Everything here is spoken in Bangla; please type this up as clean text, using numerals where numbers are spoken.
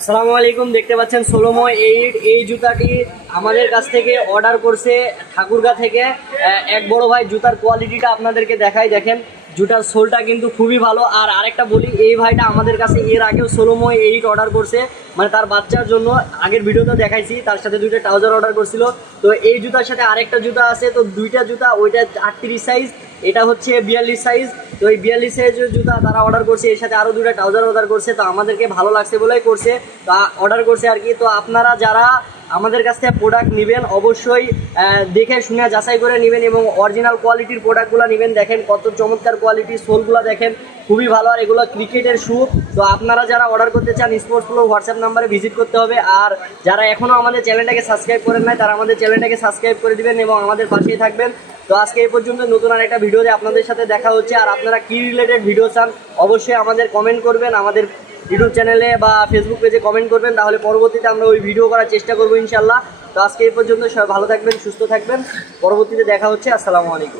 আসসালামু আলাইকুম। দেখতে পাচ্ছেন সোলোমো 8 এই জুতাটি আমাদের কাছ থেকে অর্ডার করছে ঠাকুরগাঁ থেকে এক বড় ভাই। জুতার কোয়ালিটিটা আপনাদেরকে দেখাই, দেখেন জুতার সোলটা কিন্তু খুবই ভালো। আর আরেকটা বলি, এই ভাইটা আমাদের কাছে এর আগেও সোলোমো 8 অর্ডার করছে, মানে তার বাচ্চার জন্য। আগের ভিডিওতে দেখাইছি, তার সাথে দুইটা ট্রাউজার অর্ডার করছিল। তো এই জুতার সাথে আরেকটা জুতা আছে, তো দুইটা জুতা, ওইটা 38 সাইজ, এটা হচ্ছে 42 সাইজ। তো এই 42 সাইজের জুতা তারা অর্ডার করছে, এর সাথে আরও দুইটা ট্রাউজার অর্ডার করছে। তো আমাদেরকে ভালো লাগছে বলেই করছে, তো অর্ডার করছে আর কি। তো আপনারা যারা আমাদের কাছ থেকে প্রোডাক্ট নেবেন অবশ্যই দেখে শুনে যাচাই করে নেবেন এবং অরিজিনাল কোয়ালিটির প্রোডাক্টগুলো নেবেন। দেখেন কত চমৎকার কোয়ালিটি, সোলগুলো দেখেন খুবই ভালো। আর এগুলো ক্রিকেটের শ্যু। তো আপনারা যারা অর্ডার করতে চান স্পোর্টস ফ্লো হোয়াটসঅ্যাপ নাম্বারে ভিজিট করতে হবে। আর যারা এখনও আমাদের চ্যানেলটাকে সাবস্ক্রাইব করেন নাই তারা আমাদের চ্যানেলটাকে সাবস্ক্রাইব করে দিবেন এবং আমাদের পাশেই থাকবেন। তো আজকে এই পর্যন্ত, নতুন আর একটা ভিডিওতে আপনাদের সাথে দেখা হচ্ছে। আর আপনারা কি রিলেটেড ভিডিও চান অবশ্যই আমাদের কমেন্ট করবেন, আমাদের ইউটিউব চ্যানেলে বা ফেসবুক পেজে কমেন্ট করবেন, তাহলে পরবর্তীতে আমরা ওই ভিডিও করার চেষ্টা করবো ইনশাল্লাহ। তো আজকে এই পর্যন্ত, সবাই ভালো থাকবেন, সুস্থ থাকবেন। পরবর্তীতে দেখা হচ্ছে। আসসালামু আলাইকুম।